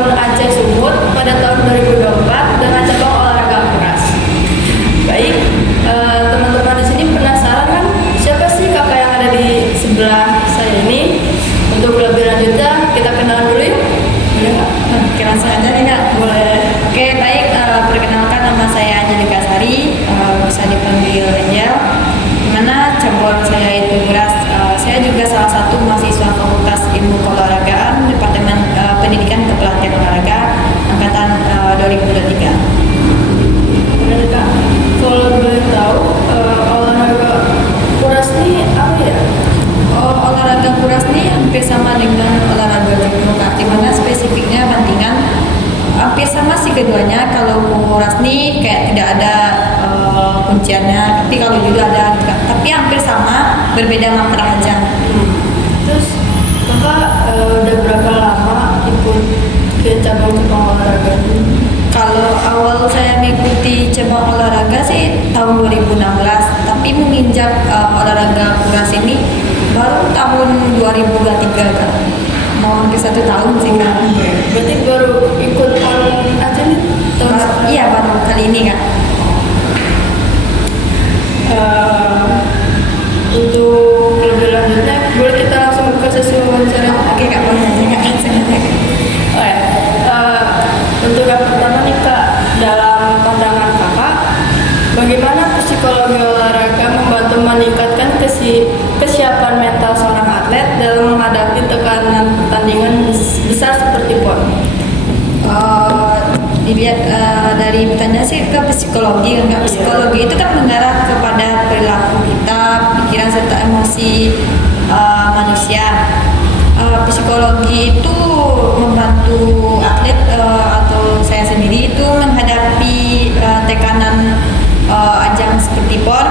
PON Aceh Sumut pada tahun 2024 dengan cabang olahraga kuras. Baik, teman-teman di sini penasaran kan siapa sih kakak yang ada di sebelah saya ini? Untuk lebih lanjutnya kita kenalan dulu yuk. Boleh nggak? Oke, langsung aja nih Kak. Boleh. Oke, baik. Perkenalkan, nama saya Angelika Sari, bisa dipanggil Angel. Dimana cabang saya itu kuras. Saya juga salah satu mahasiswa Fakultas Ilmu Keolahragaan Departemen Pendidikan Kepelatihan Olahraga angkatan 2023. Boleh Kak. Kalau boleh tahu olahraga kuras ini apa ya? Olahraga kuras ini hampir sama dengan olahraga judo Kak, dimana spesifiknya bantingan hampir sama sih keduanya. Kalau kuras nih kayak tidak ada kunciannya, tapi kalau judo ada gitu Kak. Tapi hampir sama, berbeda mantra aja. Terus kakak udah berapa lama ikut ke cabang-cabang olahraga ini? Kalau awal saya mengikuti cabang olahraga sih tahun 2016, tapi menginjak olahraga kuras ini baru tahun 2023 Kak. Mau hampir 1 tahun sih Kak. Berarti baru ikut PON aja nih tahun sekarang? Iya, baru kali ini Kak. Untuk lebih lanjutnya boleh kita langsung ke sesi wawancara? Oke Kak, boleh aja Kak. Oh ya. Untuk yang pertama nih Kak, dalam pandangan kakak, bagaimana psikologi olahraga membantu meningkatkan kesiapan mental seorang atlet dalam menghadapi tekanan pertandingan besar seperti PON? Dilihat dari pertanyaan sih ke psikologi kan Kak. Psikologi itu kan mengarah kepada perilaku kita, pikiran serta emosi manusia. Psikologi itu membantu atlet atau saya sendiri itu menghadapi tekanan ajang seperti PON,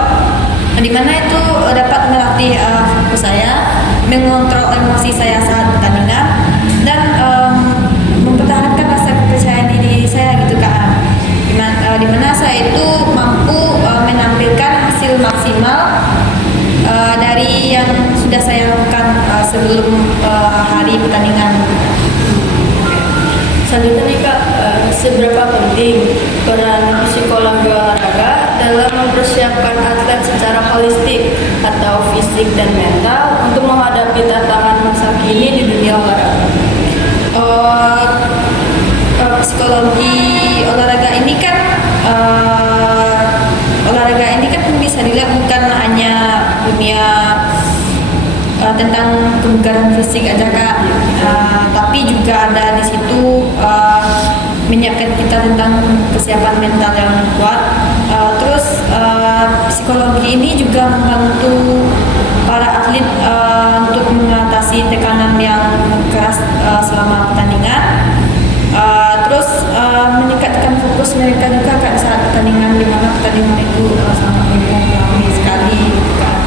di mana itu dapat melatih fokus saya, mengontrol emosi saya saat pertandingan, dan mempertahankan rasa kepercayaan diri saya gitu Kak. Di mana saya itu mampu menampilkan hasil maksimal dari yang sudah saya lakukan sebelum hari pertandingan. Selanjutnya nih Kak, seberapa penting peran psikologi olahraga dalam mempersiapkan atlet secara holistik atau fisik dan mental untuk menghadapi tantangan masa kini di dunia olahraga? Psikologi olahraga ini kan bisa dilihat bukan hanya dunia tentang kebugaran fisik aja Kak, tapi juga ada di situ menyiapkan kita tentang kesiapan mental yang kuat. Terus psikologi ini juga membantu para atlet untuk mengatasi tekanan yang keras selama pertandingan. Terus meningkatkan fokus mereka juga Kak saat pertandingan, di mana pertandingan itu sangat mempengaruhi sekali Kak.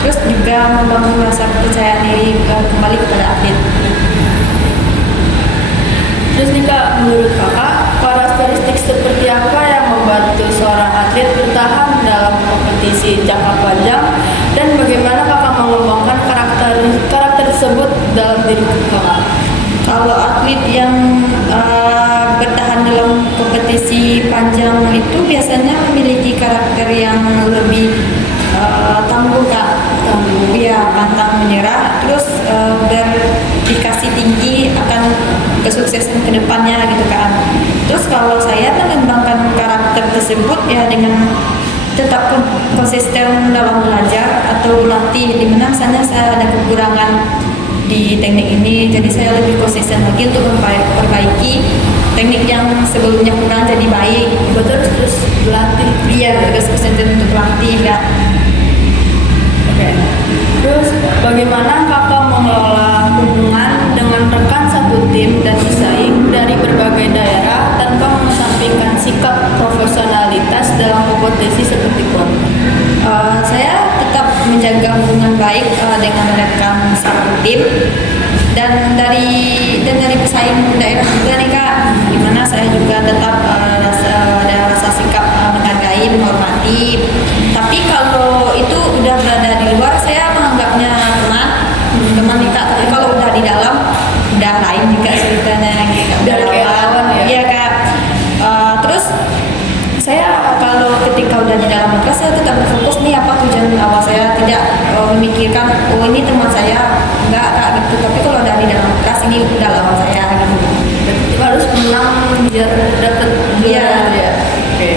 Terus juga membangun rasa percaya diri kembali kepada atlet. Terus nih Kak, menurut kakak, karakteristik seperti apa yang membantu seorang atlet bertahan dalam kompetisi jangka panjang, dan bagaimana kakak mengembangkan karakter tersebut dalam diri kakak? Kalau atlet yang bertahan dalam kompetisi panjang itu biasanya memiliki karakter yang lebih tangguh Kak, ya, pantang menyerah, terus berdedikasi tinggi akan kesuksesan kedepannya gitu kan. Terus kalau saya mengembangkan karakter tersebut ya dengan tetap konsisten dalam belajar atau berlatih, di mana misalnya saya ada kekurangan di teknik ini, jadi saya lebih konsisten lagi untuk memperbaiki teknik yang sebelumnya kurang jadi baik. Betul, terus berlatih. Iya, terus konsisten untuk berlatih ya. Oke. Terus bagaimana kakak mengelola hubungan dengan rekan satu tim dan pesaing dari berbagai daerah tanpa mengesampingkan sikap profesionalitas dalam kompetisi seperti PON? Saya tetap menjaga hubungan baik dengan rekan satu tim dan dari pesaing daerah juga nih Kak, dimana saya juga tetap ada rasa sikap menghargai, menghormati. Tapi kalau itu udah berada di luar, saya menganggapnya teman nih Kak. Tapi kalau udah di dalam, udah lain juga ceritanya gitu. Udah lawan ini udah lawan saya gitu. Harus menang biar dapat Iya. juara ya. Oke.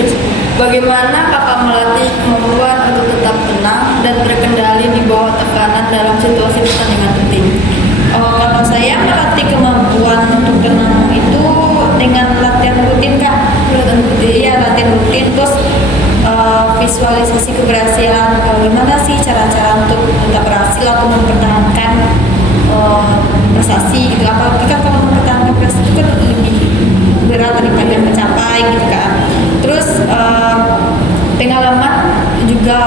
Terus bagaimana kakak melatih kemampuan untuk tetap tenang dan terkendali di bawah tekanan dalam situasi pertandingan penting? Kalau saya melatih kemampuan untuk tenang itu dengan latihan rutin kak. Latihan rutin. Iya, latihan rutin, terus visualisasi keberhasilan. Gimana sih cara-cara untuk tetap berhasil atau mempertahankan prestasi gitu. Apalagi kan kalau mempertahankan prestasi itu kan lebih berat daripada mencapai gitu kan. Terus pengalaman juga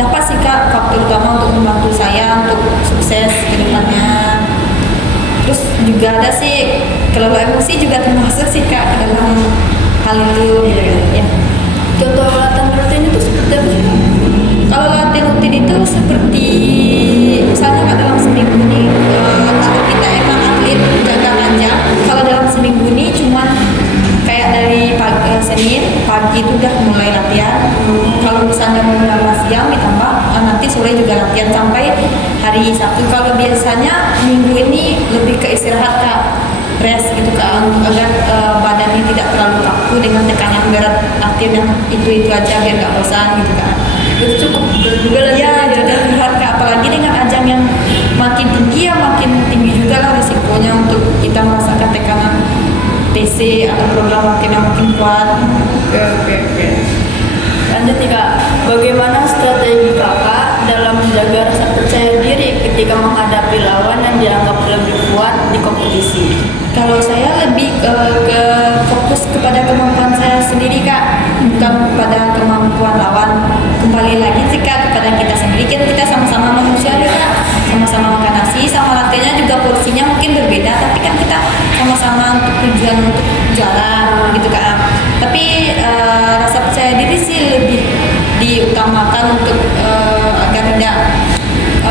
dapat sih kak, faktor utama untuk membantu saya untuk sukses ke depannya. Terus juga ada sih kalau emosi juga termasuk sih kak ke dalam hal itu gitu kan ya. Contoh latihan rutin itu seperti apa sih? Kalau latihan rutin itu seperti misalnya kak dalam seminggu ini kalau kita emang atlet jangka panjang, kalau dalam seminggu ini cuman kayak dari Senin pagi itu udah mulai latihan. Kalau misalnya mau nambah siang ditambah nanti sore juga latihan sampai hari Sabtu. Kalau biasanya minggu ini lebih ke istirahat kak, rest gitu kan, agar badannya tidak terlalu kaku dengan tekanan berat latihan yang itu aja biar nggak bosan gitu kan. Itu cukup berat juga lah Ya, juga berat kak, apalagi dengan ajang yang makin tinggi ya makin tinggi juga lah risikonya untuk kita merasakan tekanan TC atau program latihan yang makin kuat. Oke. Lanjut nih kak, bagaimana strategi kakak dalam menjaga rasa percaya diri ketika menghadapi lawan yang dianggap lebih kuat di kompetisi? Kalau saya lebih ke fokus kepada kemampuan saya sendiri kak, bukan kepada kemampuan lawan. Kembali lagi sih kak kepada kita sendiri, kan kita sama-sama manusia ya kak, sama-sama makan nasi, sama latihannya juga porsinya mungkin berbeda, tapi kan kita sama-sama untuk tujuan untuk juara gitu kak. Tapi rasa percaya diri sih lebih diutamakan untuk agar tidak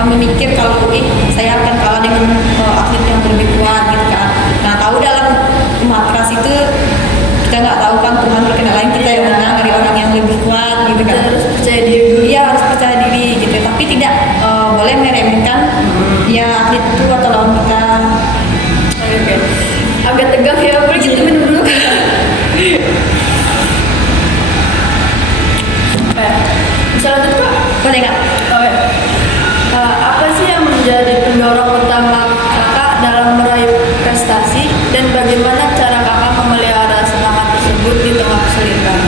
memikir kalau saya akan kalah dengan atlet yang lebih kuat gitu kan. Nah tahu dalam matras itu kita nggak tahu kan, Tuhan berkenan lain kita yang menang dari orang yang lebih kuat gitu kan. Kita harus percaya diri dulu. Iya harus percaya diri gitu, tapi tidak boleh meremehkan ya atlet itu atau lawan kita. Oke. Agak tegang ya, boleh gitu minum dulu. Bisa lanjut kak? Boleh nggak? Oke. Apa sih yang menjadi pendorong utama kakak dalam meraih prestasi dan bagaimana cara kakak memelihara semangat tersebut di tengah kesulitan?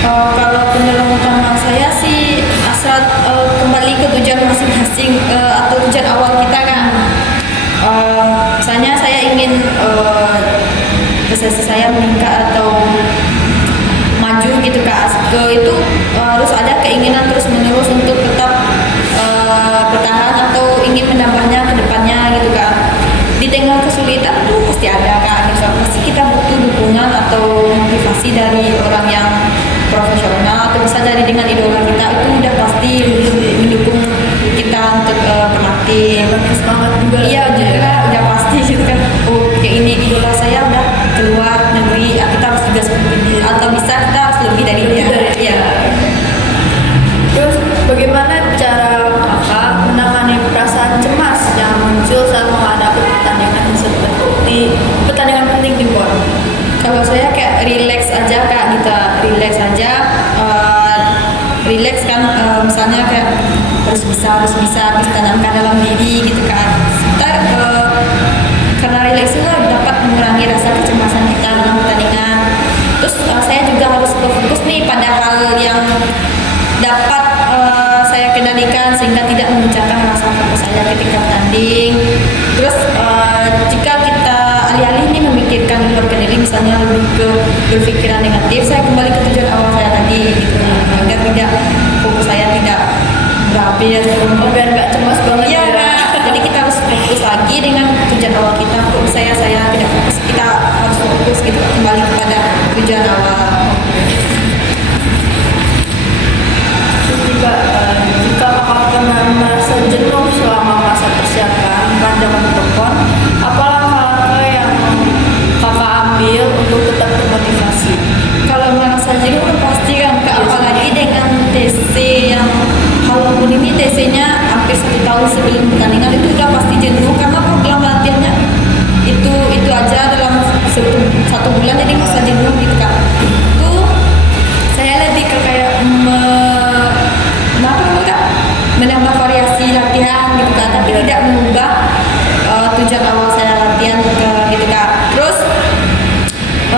Kalau pendorong utama saya sih asal kembali ke tujuan masing-masing atau tujuan awal kita kan. Misalnya saya ingin prestasi saya meningkat atau maju gitu kak, itu harus ada keinginan terus menerus untuk tetap bertahan atau ingin menambahnya ke depannya gitu kak. Di tengah kesulitan tuh pasti ada kak, gitu. Pasti kita butuh dukungan atau motivasi dari orang yang profesional atau bisa jadi dengan idola kita, itu udah pasti mendukung kita untuk berlatih. Semangat juga. Iya juga udah pasti gitu kan. Oh kayak ini idola saya udah keluar negeri, kita harus juga seperti dia, atau bisa kita harus lebih dari dia. Iya. Terus bagaimana cara kakak menangani perasaan cemas yang muncul saat menghadapi pertandingan seperti pertandingan penting di PON? Kalau saya kayak relax aja kak, kita relax aja, relax kan, misalnya kayak harus bisa tanamkan dalam diri gitu kan. Kita karena relax itu dapat mengurangi rasa kecemasan kita dalam pertandingan. Terus saya juga harus fokus nih pada hal yang dapat saya kendalikan sehingga tidak memecahkan rasa fokus saya ketika bertanding. Terus jika kita alih-alih ini memikirkan di luar kendali, misalnya lebih ke berpikiran negatif, saya kembali ke tujuan awal saya tadi gitu, agar tidak fokus saya tidak berapi atau Biar nggak cemas banget. iya Kak. Jadi kita harus fokus lagi dengan tujuan awal kita. Kok saya tidak fokus, kita harus fokus gitu kembali kepada tujuan awal. Jika kakak pernah merasa jenuh selama masa persiapan panjangan untuk PON, apa langkah yang kakak ambil untuk tetap termotivasi? Kalau merasa jenuh pasti kan Kak, apalagi dengan TC yang walaupun ini TC-nya hampir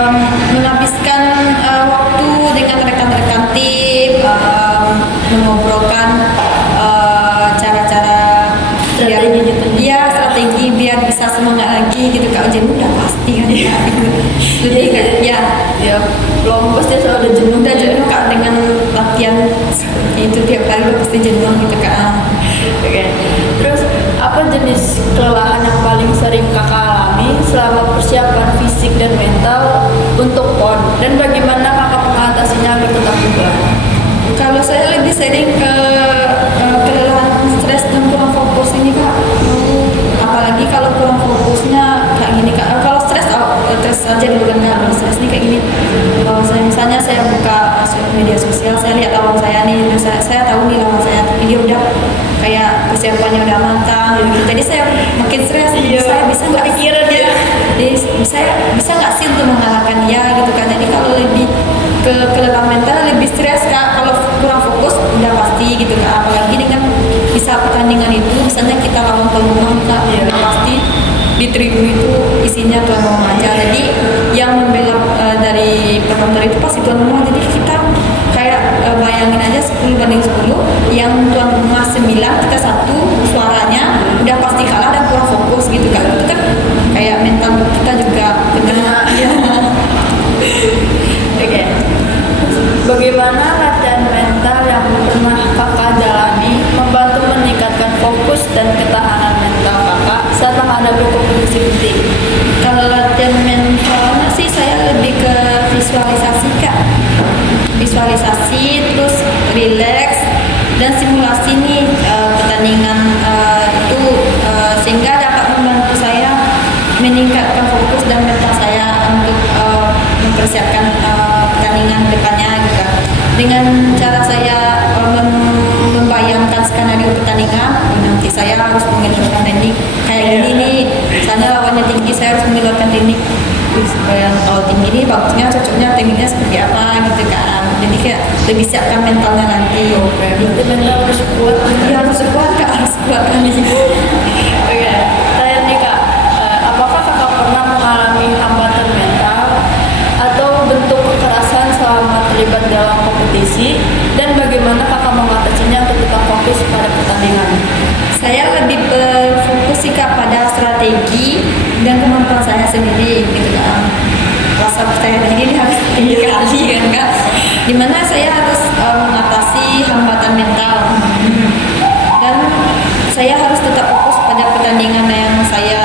menghabiskan waktu dengan rekan-rekan tim, mengobrolkan cara-cara Strategi gitu. Iya, strategi biar bisa semangat lagi gitu. Kak ujian udah pasti kan Kak, gitu. Lebih kan ya Ya, belum pasti soal jenuh. udah jenuh Kak dengan latihan seperti itu tiap hari udah pasti jenuh gitu Kak. Oke. Terus apa jenis kelelahan yang paling sering kakak alami selama persiapan fisik dan mental untuk PON, dan bagaimana kakak mengatasinya agar tetap bugar? Kalau saya lebih sering ke kelelahan stres dan kurang fokus ini Kak. Apalagi kalau kurang fokusnya kayak gini Kak. Kalau stres, stres aja dulu kan Kak. Kalau stres nih kayak gini. Kalau saya misalnya saya buka media sosial, saya lihat lawan saya nih, terus saya tahu nih lawan saya, tapi dia udah kayak persiapannya udah matang. Gitu. Jadi saya makin stres. Iya, Saya bisa nggak kepikiran ya. Jadi saya bisa nggak sih untuk mengalahkan dia gitu kan. Jadi kalau lebih ke kelelahan mental lebih stres Kak. Kalau kurang fokus udah pasti gitu Kak. Apalagi dengan bisa pertandingan itu misalnya kita lawan tuan rumah Kak, Iya. udah pasti di tribun itu isinya tuan rumah aja. Jadi yang membela dari penonton itu pasti tuan rumah. Jadi kita kayak bayangin aja 10 banding 10, yang tuan rumah 9, kita 1, suaranya udah pasti kalah dan kurang fokus gitu Kak. Itu kan kayak mental kita juga kena. Ya. Oke. Bagaimana latihan mental yang pernah kakak jalani membantu meningkatkan fokus dan ketahanan mental kakak saat menghadapi kompetisi penting? Kalau latihan mentalnya sih saya lebih ke visualisasi Kak. Visualisasi terus relax dan simulasi nih pertandingan itu sehingga dapat membantu saya meningkatkan fokus dan mental saya untuk mempersiapkan pertandingan depannya gitu. Dengan cara saya membayangkan skenario pertandingan, nanti saya harus mengeluarkan teknik kayak gini nih. Misalnya lawannya tinggi, saya harus mengeluarkan teknik. Yang kalau tinggi nih bagusnya, cocoknya tekniknya seperti apa gitu kan. Jadi kayak lebih siapkan mentalnya nanti. Berarti mental harus kuat. Ya harus kuat Kak, harus kuat kan di situ. Oke. Tanya nih kak, apakah kakak pernah mengalami hambatan mental atau bentuk kekerasan selama terlibat dalam kompetisi, dan bagaimana kakak mengatasinya untuk tetap fokus pada pertandingan? Saya lebih berfokus sih Kak pada strategi dan kemampuan saya sendiri gitu kan. Rasa percaya diri ini harus tinggi kali kan Kak. Dimana saya harus mengatasi hambatan mental dan saya harus tetap fokus pada pertandingan yang saya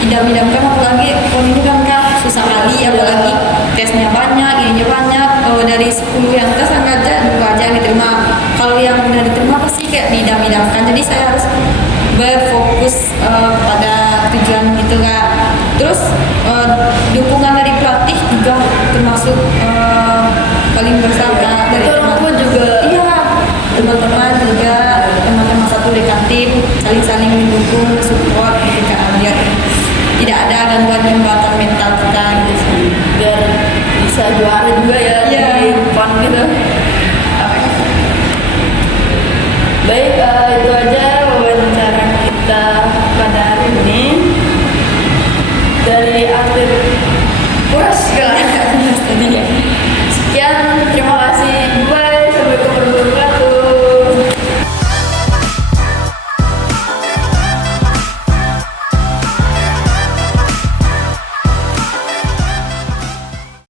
idam-idamkan. Apalagi kalau ini kan Kak susah kali, apalagi tesnya banyak, ininya banyak. Dari 10 yang tes aja 2 aja yang diterima. Kalau yang udah diterima pasti kayak diidam-idamkan. Jadi saya harus berfokus pada tujuan gitu Kak. Terus dukungan dari pelatih juga termasuk paling besar Kak. Dari Orang tua juga. Iya, teman-teman juga, teman-teman satu rekan tim saling-saling mendukung, support gitu Kak. Biar tidak ada gangguan hambatan mental kita gitu. Biar bisa juara juga ya. Iya. Di PON gitu. Baik, itu aja wawancara kita pada hari ini. Dari akhir